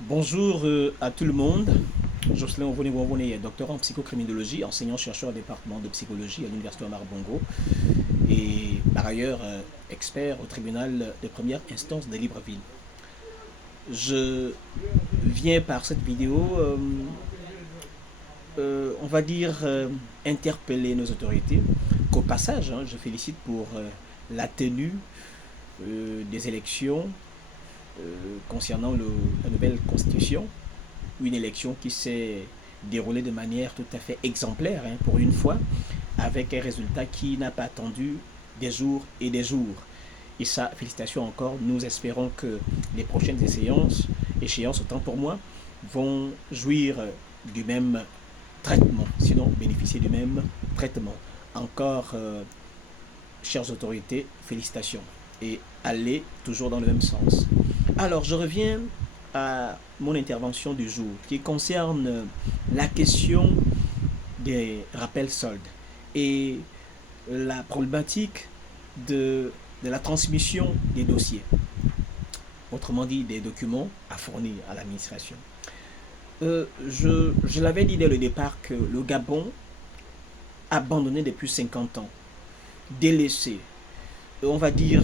Bonjour à tout le monde. Jocelyn Ovone est doctorant en psychocriminologie, enseignant-chercheur au département de psychologie à l'Université Omar Bongo et par ailleurs expert au tribunal de première instance de Libreville. Je viens par cette vidéo, on va dire, interpeller nos autorités, qu'au passage, je félicite pour la tenue des élections concernant la nouvelle constitution, une élection qui s'est déroulée de manière tout à fait exemplaire, pour une fois, avec un résultat qui n'a pas attendu des jours et des jours. Et ça, félicitations encore. Nous espérons que les prochaines échéances autant pour moi, vont jouir du même traitement, sinon bénéficier du même traitement. Encore, chères autorités, félicitations. Et allez toujours dans le même sens. Alors, je reviens à mon intervention du jour qui concerne la question des rappels soldes et la problématique de la transmission des dossiers, autrement dit des documents à fournir à l'administration. Je l'avais dit dès le départ que le Gabon, abandonné depuis 50 ans, délaissé, on va dire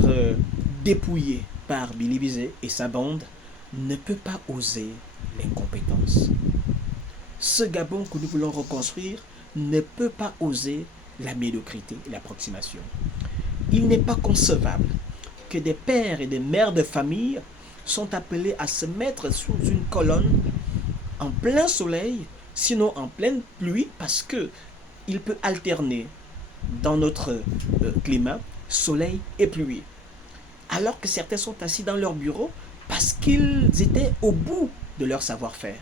dépouillé par Billy Bizet et sa bande, ne peut pas oser l'incompétence. Ce Gabon que nous voulons reconstruire ne peut pas oser la médiocrité et l'approximation. Il n'est pas concevable que des pères et des mères de famille sont appelés à se mettre sous une colonne en plein soleil, sinon en pleine pluie, parce que il peut alterner dans notre climat soleil et pluie. Alors que certains sont assis dans leur bureau parce qu'ils étaient au bout de leur savoir-faire.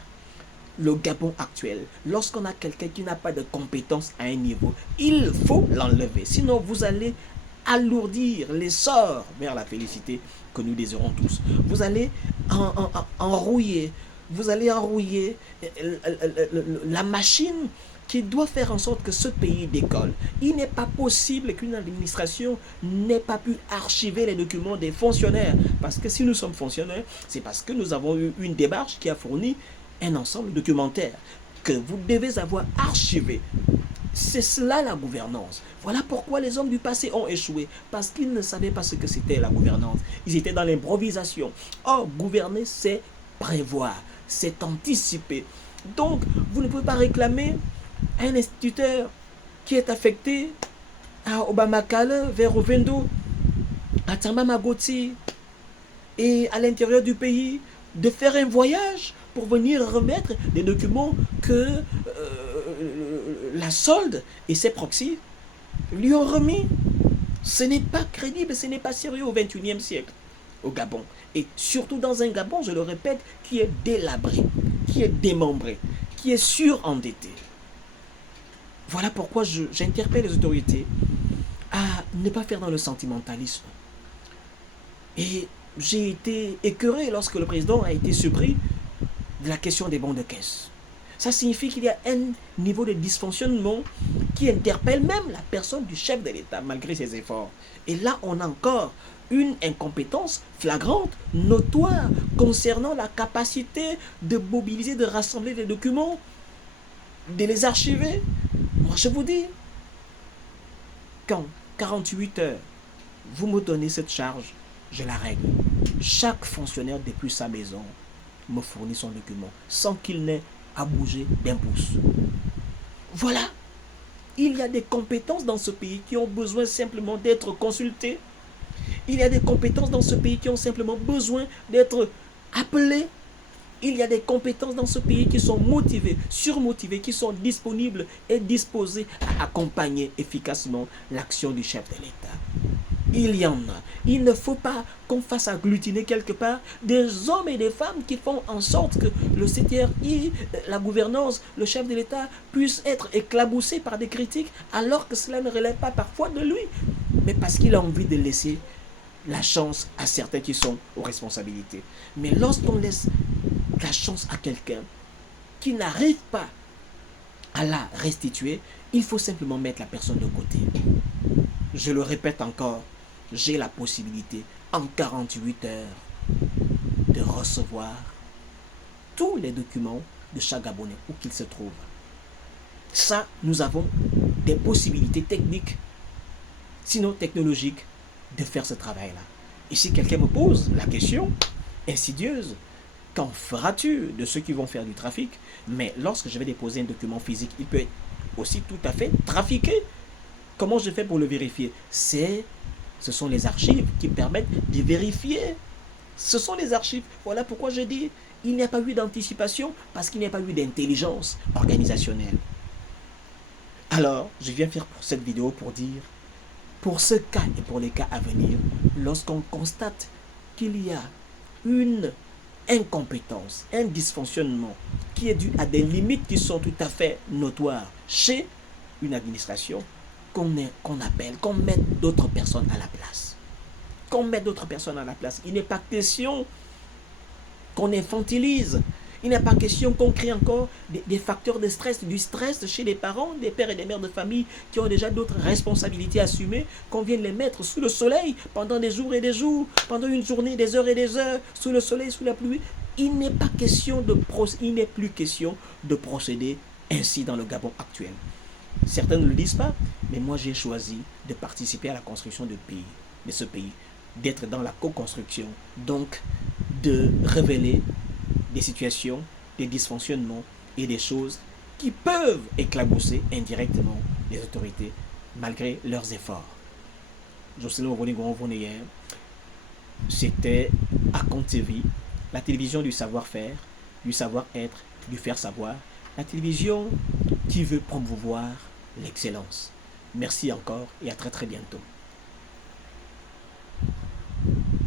Le Gabon actuel, lorsqu'on a quelqu'un qui n'a pas de compétences à un niveau, il faut l'enlever. Sinon, vous allez alourdir l'essor vers la félicité que nous désirons tous. Vous allez enrouiller, vous allez enrouiller la machine qui doit faire en sorte que ce pays décolle. Il n'est pas possible qu'une administration n'ait pas pu archiver les documents des fonctionnaires. Parce que si nous sommes fonctionnaires, c'est parce que nous avons eu une démarche qui a fourni un ensemble documentaire que vous devez avoir archivé. C'est cela la gouvernance. Voilà pourquoi les hommes du passé ont échoué. Parce qu'ils ne savaient pas ce que c'était la gouvernance. Ils étaient dans l'improvisation. Or, gouverner, c'est prévoir, c'est anticiper. Donc, vous ne pouvez pas réclamer un instituteur qui est affecté à Obamakale, vers Ovendo, à Tambamagoti et à l'intérieur du pays, de faire un voyage pour venir remettre des documents que la solde et ses proxys lui ont remis. Ce n'est pas crédible, ce n'est pas sérieux au XXIe siècle, au Gabon. Et surtout dans un Gabon, je le répète, qui est délabré, qui est démembré, qui est surendetté. Voilà pourquoi j'interpelle les autorités à ne pas faire dans le sentimentalisme. Et j'ai été écœuré lorsque le président a été surpris de la question des bons de caisse. Ça signifie qu'il y a un niveau de dysfonctionnement qui interpelle même la personne du chef de l'État malgré ses efforts. Et là, on a encore une incompétence flagrante, notoire, concernant la capacité de mobiliser, de rassembler les documents, de les archiver. Moi, je vous dis, quand 48 heures, vous me donnez cette charge, je la règle. Chaque fonctionnaire depuis sa maison me fournit son document sans qu'il n'ait à bouger d'un pouce. Voilà. Il y a des compétences dans ce pays qui ont besoin simplement d'être consultées. Il y a des compétences dans ce pays qui ont simplement besoin d'être appelées. Il y a des compétences dans ce pays qui sont motivées, surmotivées, qui sont disponibles et disposées à accompagner efficacement l'action du chef de l'État. Il y en a. Il ne faut pas qu'on fasse agglutiner quelque part des hommes et des femmes qui font en sorte que le CTRI, la gouvernance, le chef de l'État puisse être éclaboussé par des critiques alors que cela ne relève pas parfois de lui, mais parce qu'il a envie de laisser la chance à certains qui sont aux responsabilités. Mais lorsqu'on laisse la chance à quelqu'un qui n'arrive pas à la restituer, il faut simplement mettre la personne de côté. Je le répète encore, j'ai la possibilité en 48 heures de recevoir tous les documents de chaque Gabonais, où qu'il se trouve. Ça, nous avons des possibilités techniques, sinon technologiques, de faire ce travail-là. Et si quelqu'un me pose la question insidieuse, qu'en feras-tu de ceux qui vont faire du trafic? Mais lorsque je vais déposer un document physique, il peut être aussi tout à fait trafiqué. Comment je fais pour le vérifier? Ce sont les archives qui permettent de vérifier. Ce sont les archives. Voilà pourquoi je dis, il n'y a pas eu d'anticipation parce qu'il n'y a pas eu d'intelligence organisationnelle. Alors, je viens faire pour cette vidéo pour dire, pour ce cas et pour les cas à venir, lorsqu'on constate qu'il y a une incompétence, un dysfonctionnement qui est dû à des limites qui sont tout à fait notoires chez une administration, qu'on appelle, qu'on mette d'autres personnes à la place. Qu'on mette d'autres personnes à la place. Il n'est pas question qu'on infantilise. Il n'est pas question qu'on crée encore des facteurs de stress, du stress chez les parents, des pères et des mères de famille qui ont déjà d'autres responsabilités à assumer, qu'on vienne les mettre sous le soleil pendant des jours et des jours, pendant une journée, des heures et des heures, sous le soleil, sous la pluie. Il n'est plus question de procéder ainsi dans le Gabon actuel. Certains ne le disent pas, mais moi j'ai choisi de participer à la construction de ce pays, d'être dans la co-construction, donc de révéler des situations, des dysfonctionnements et des choses qui peuvent éclabousser indirectement les autorités malgré leurs efforts. Jocelyn Ovonigon-Vonneyer, c'était Akon TV, la télévision du savoir-faire, du savoir-être, du faire savoir, la télévision qui veut promouvoir l'excellence. Merci encore et à très très bientôt.